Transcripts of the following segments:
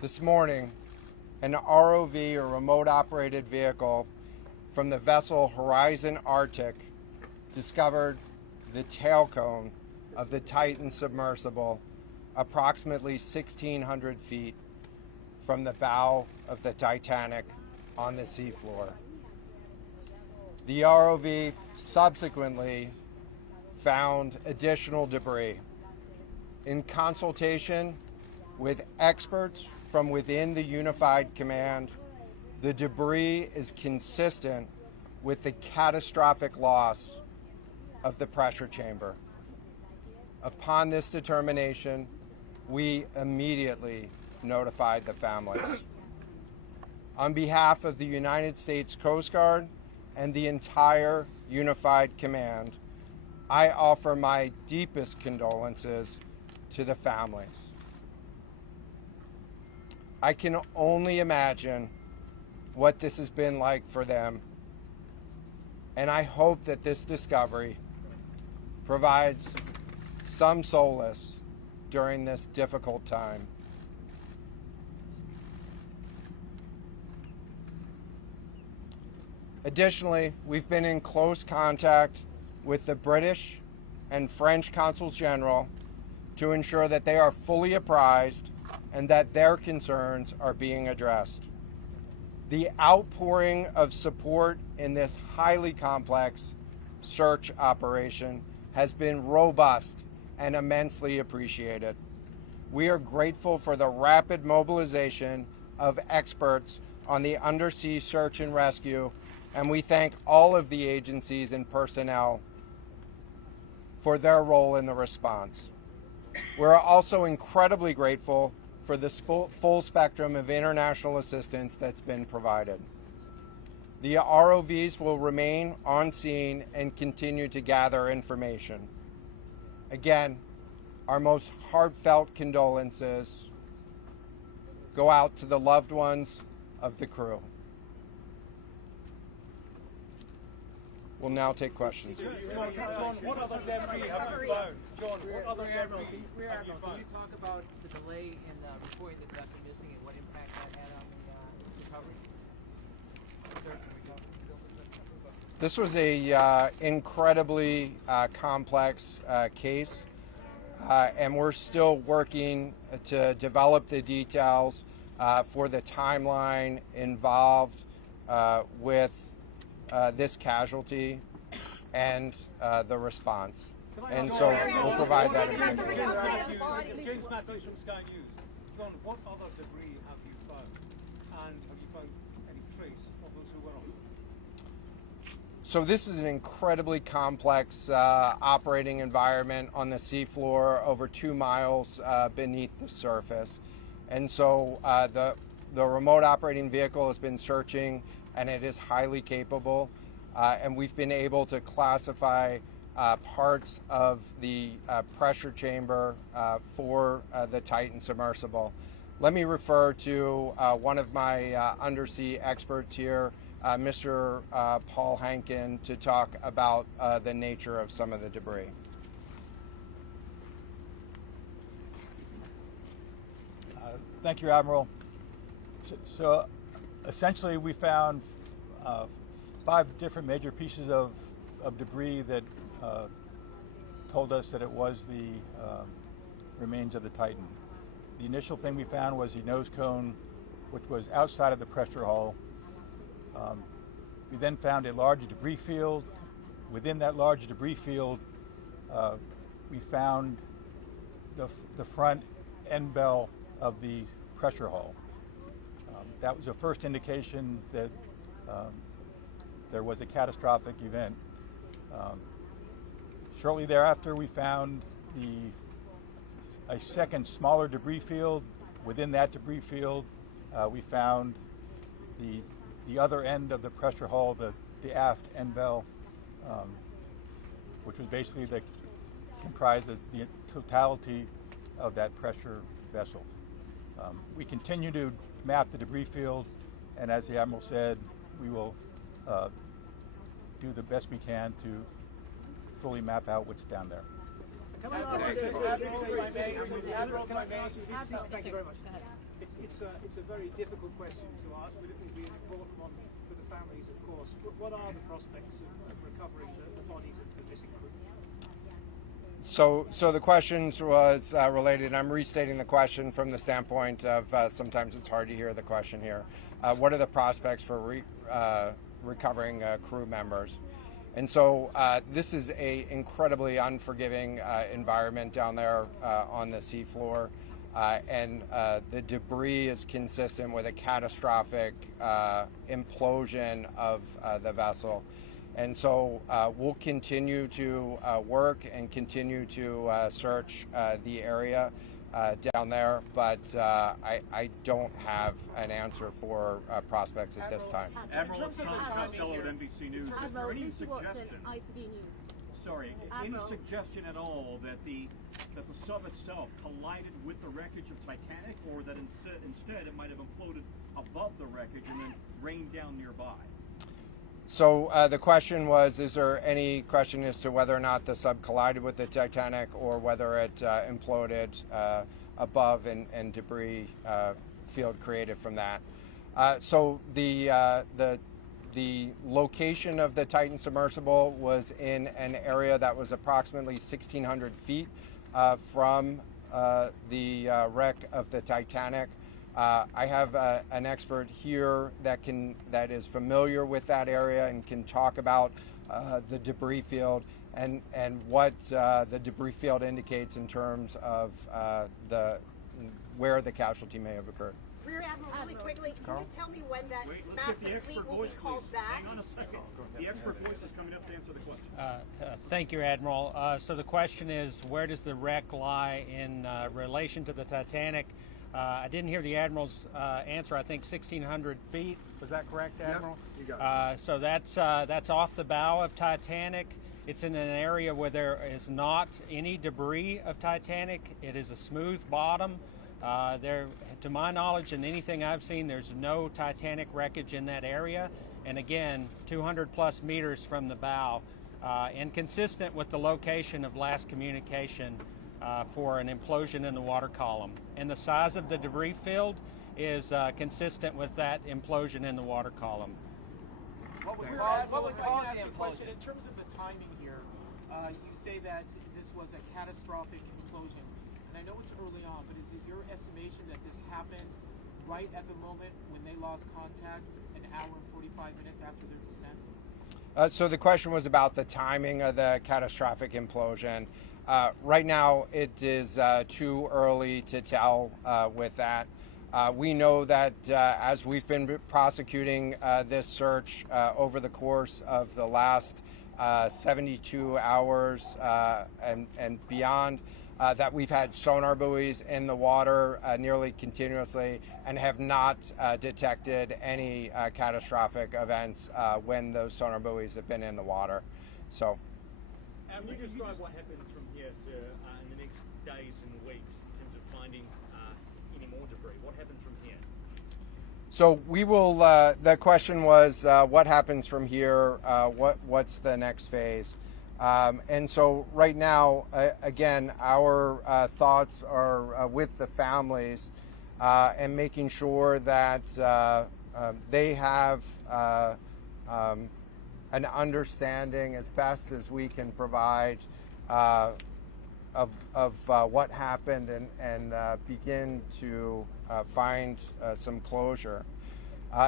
This morning, an ROV, or remote operated vehicle, from the vessel Horizon Arctic discovered the tail cone of the Titan submersible approximately 1,600 feet from the bow of the Titanic on the seafloor. The ROV subsequently found additional debris. In consultation with experts from within the Unified Command, the debris is consistent with the catastrophic loss of the pressure chamber. Upon this determination, we immediately notified the families. On behalf of the United States Coast Guard and the entire Unified Command, I offer my deepest condolences to the families. I can only imagine what this has been like for them, and I hope that this discovery provides some solace during this difficult time. Additionally, we've been in close contact with the British and French consuls general to ensure that they are fully apprised and that their concerns are being addressed. The outpouring of support in this highly complex search operation has been robust and immensely appreciated. We are grateful for the rapid mobilization of experts on the undersea search and rescue, and we thank all of the agencies and personnel for their role in the response. We're also incredibly grateful for the full spectrum of international assistance that's been provided. The ROVs will remain on scene and continue to gather information. Again, our most heartfelt condolences go out to the loved ones of the crew. We'll now take questions. John, what other debris have you found? John, what other debris have you found? Can you talk about the delay in reporting the vessel missing and what impact that had on the recovery? This was a incredibly complex case, and we're still working to develop the details for the timeline involved with this casualty and the response. And so we'll provide that information. James Matthews from Sky News. John, what other debris have you found? And have you found any trace of those who were on? So this is an incredibly complex operating environment on the seafloor, over 2 miles beneath the surface. And so the remote operating vehicle has been searching, and it is highly capable. And we've been able to classify parts of the pressure chamber for the Titan submersible. Let me refer to one of my undersea experts here, Mr. Paul Hankin, to talk about the nature of some of the debris. Thank you, Admiral. So essentially, we found 5 different major pieces of debris that told us that it was the remains of the Titan. The initial thing we found was the nose cone, which was outside of the pressure hull. We then found a large debris field. Within that large debris field, we found the front end bell of the pressure hull. That was the first indication that there was a catastrophic event. Shortly thereafter, we found a second smaller debris field. Within that debris field, we found the other end of the pressure hull, the aft end bell, which was basically comprised of the totality of that pressure vessel. We continue to map the debris field, and as the Admiral said, we will do the best we can to fully map out what's down there. Admiral, if I may. Admiral, if I may. Thank you very much. Go ahead. It's a very difficult question to ask, but it will be an important one for the families, of course. What are the prospects of recovering the bodies of the missing crew? So the questions was related. I'm restating the question from the standpoint of sometimes it's hard to hear the question here. What are the prospects for recovering crew members? And so this is a incredibly unforgiving environment down there on the seafloor. And the debris is consistent with a catastrophic implosion of the vessel. And so we'll continue to work and continue to search the area down there, but I don't have an answer for prospects at this time. Admiral, it's Tom Costello at NBC News. Is there any suggestion? Sorry, any suggestion at all that the sub itself collided with the wreckage of Titanic, or that instead it might have imploded above the wreckage and then rained down nearby? So the question was, is there any question as to whether or not the sub collided with the Titanic or whether it imploded above and debris field created from that? So the location of the Titan submersible was in an area that was approximately 1,600 feet from the wreck of the Titanic. I have an expert here that is familiar with that area and can talk about the debris field and what the debris field indicates in terms of where the casualty may have occurred. Rear Admiral, really quickly, can you tell me when that massive fleet will be called back? Hang on a second. The expert voice is coming up to answer the question. Thank you, Admiral. So the question is, where does the wreck lie in relation to the Titanic? I didn't hear the Admiral's answer. I think 1,600 feet. Was that correct, Admiral? Yep, you got it. So that's off the bow of Titanic. It's in an area where there is not any debris of Titanic. It is a smooth bottom. There, to my knowledge and anything I've seen, there's no Titanic wreckage in that area. And again, 200 plus meters from the bow, and consistent with the location of last communication for an implosion in the water column. And the size of the debris field is consistent with that implosion in the water column. What would cause the implosion? In terms of the timing here, you say that this was a catastrophic implosion. And I know it's early on, but is it your estimation that this happened right at the moment when they lost contact, an hour and 45 minutes after their descent? So the question was about the timing of the catastrophic implosion. Right now, it is too early to tell with that. We know that as we've been prosecuting this search over the course of the last 72 hours and beyond, that we've had sonar buoys in the water nearly continuously and have not detected any catastrophic events when those sonar buoys have been in the water. So. Can you describe what happens from here, sir, in the next days and weeks in terms of finding any more debris? What happens from here? So we will. The question was, what happens from here? What's the next phase? And so right now, again, our thoughts are with the families and making sure that they have an understanding as best as we can provide of what happened and begin to find some closure.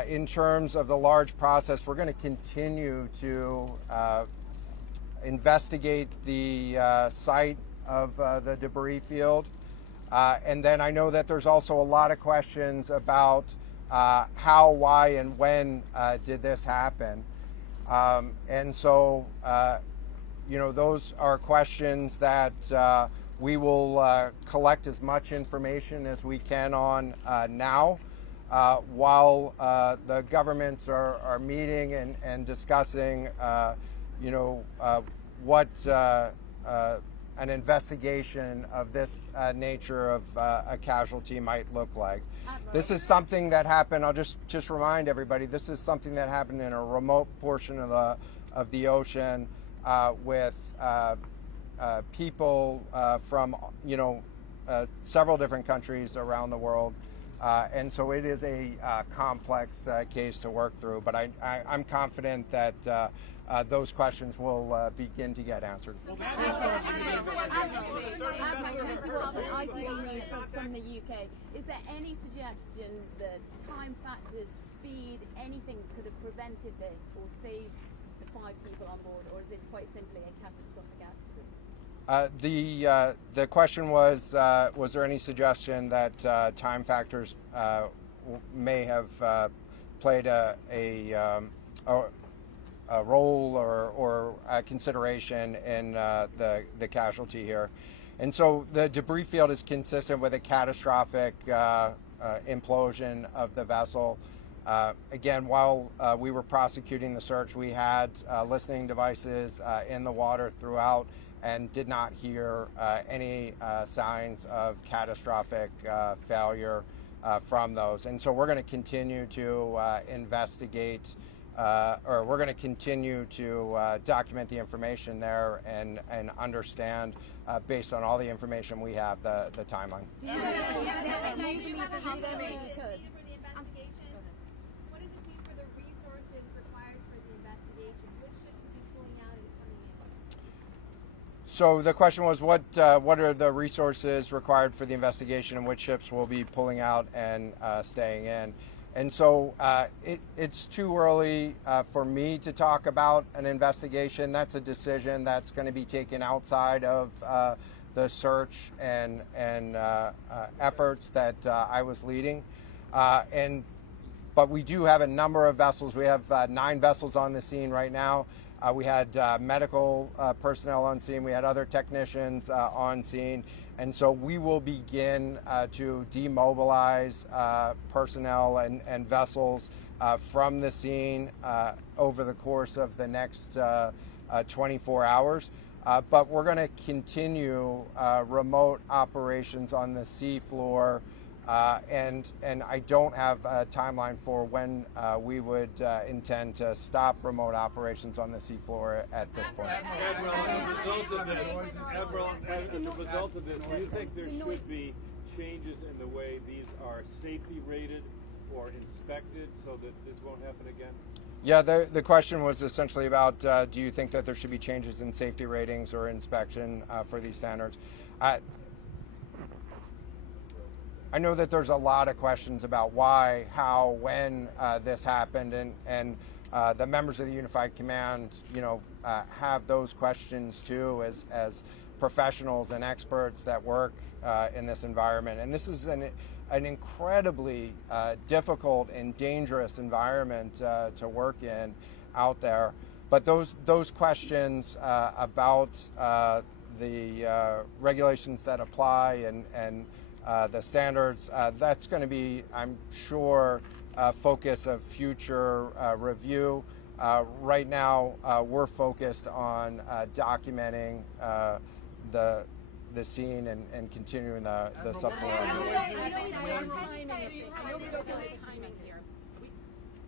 In terms of the large process, we're going to continue to investigate the site of the debris field. And then I know that there's also a lot of questions about how, why, and when did this happen. And so, you know, those are questions that we will collect as much information as we can on now, while the governments are meeting and discussing you know, what an investigation of this nature of a casualty might look like. This is something that happened. I'll just remind everybody. This is something that happened in a remote portion of the ocean with people from several different countries around the world And so it is a complex case to work through, but I'm confident that those questions will begin to get answered. From the UK, is there any suggestion that time factors, speed, anything could have prevented this or saved the 5 people on board, or is this quite simply a catastrophic accident? The question was there any suggestion that time factors may have played a role or a consideration in the casualty here? And so the debris field is consistent with a catastrophic implosion of the vessel. Again, while we were prosecuting the search, we had listening devices in the water throughout and did not hear any signs of catastrophic failure from those. And so we're going to continue to investigate, or we're going to continue to document the information there and understand, based on all the information we have, the timeline. So the question was, what are the resources required for the investigation, and which ships will be pulling out and staying in? And so it's too early for me to talk about an investigation. That's a decision that's going to be taken outside of the search and efforts that I was leading. But we do have a number of vessels. We have 9 vessels on the scene right now. We had medical personnel on scene. We had other technicians on scene. And so we will begin to demobilize personnel and vessels from the scene over the course of the next 24 hours. But we're going to continue remote operations on the seafloor. And I don't have a timeline for when we would intend to stop remote operations on the seafloor at this point. Admiral, as a result of this, do you think there should be changes in the way these are safety rated or inspected so that this won't happen again? Yeah, the question was essentially about do you think that there should be changes in safety ratings or inspection for these standards? I know that there's a lot of questions about why, how, when this happened, and the members of the Unified Command, have those questions too, as professionals and experts that work in this environment. And this is an incredibly difficult and dangerous environment to work in out there. But those questions about the regulations that apply and the standards, that's going to be, I'm sure, focus of future review. Right now, we're focused on documenting the scene and continuing the submarine.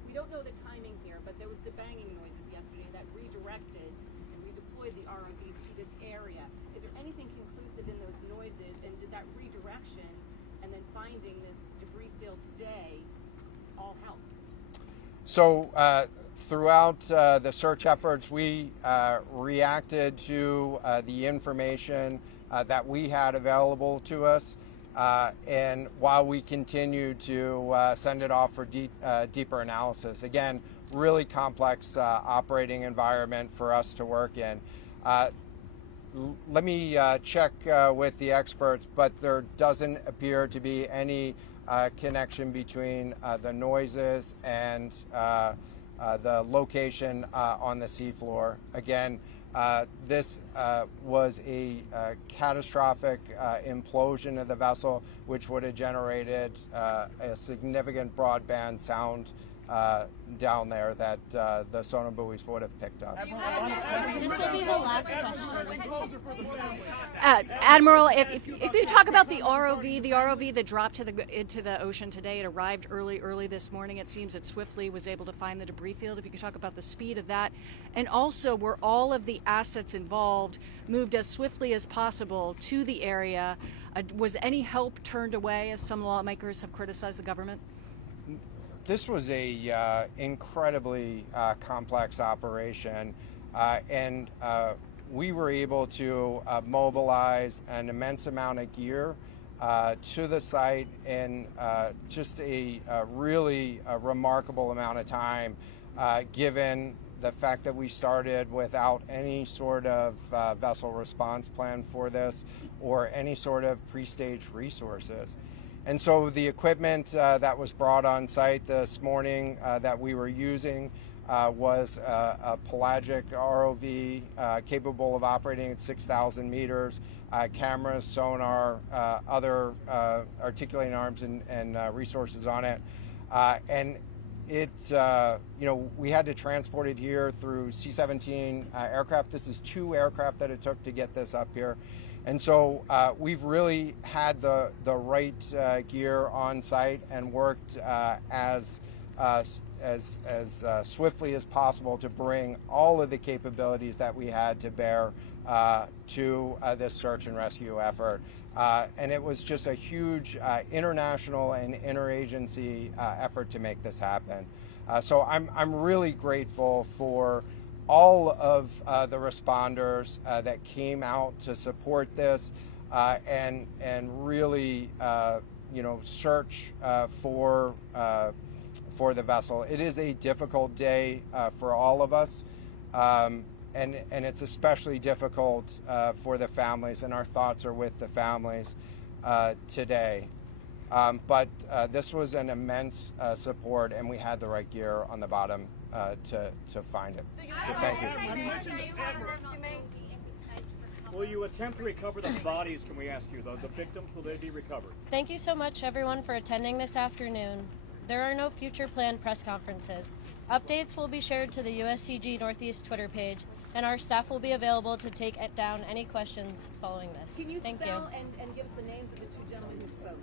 We don't know the timing here, but there was the banging noises yesterday that redirected and redeployed the ROVs to this area. Is there anything conclusive in those noises, and did that redirection and then finding this debris field today all help? So throughout the search efforts, we reacted to the information that we had available to us, and while we continued to send it off for deeper analysis. Again, really complex operating environment for us to work in. Let me check with the experts, but there doesn't appear to be any connection between the noises and the location on the seafloor. Again, this was a catastrophic implosion of the vessel, which would have generated a significant broadband sound down there that the sonar buoys would have picked up. This will be the last question. Admiral, if you talk about the ROV that dropped into the ocean today, it arrived early this morning. It seems it swiftly was able to find the debris field. If you could talk about the speed of that, and also were all of the assets involved moved as swiftly as possible to the area? Was any help turned away, as some lawmakers have criticized the government? This was a incredibly complex operation, and we were able to mobilize an immense amount of gear to the site in just a really remarkable amount of time, given the fact that we started without any sort of vessel response plan for this or any sort of pre-stage resources. And so the equipment that was brought on site this morning that we were using was a pelagic ROV capable of operating at 6,000 meters, cameras, sonar, other articulating arms and resources on it. And it, we had to transport it here through C-17 aircraft. This is 2 aircraft that it took to get this up here. And so we've really had the right gear on site and worked as swiftly as possible to bring all of the capabilities that we had to bear to this search and rescue effort. And it was just a huge international and interagency effort to make this happen. So I'm really grateful for all of the responders that came out to support this and really search for the vessel. It is a difficult day for all of us, and it's especially difficult for the families, and our thoughts are with the families today. But this was an immense support, and we had the right gear on the bottom to find it. So thank you. Will you attempt to recover the bodies, can we ask you? The victims, will they be recovered? Thank you so much, everyone, for attending this afternoon. There are no future planned press conferences. Updates will be shared to the USCG Northeast Twitter page, and our staff will be available to take down any questions following this. Can you Thank spell you. and give us the names of the 2 gentlemen who spoke?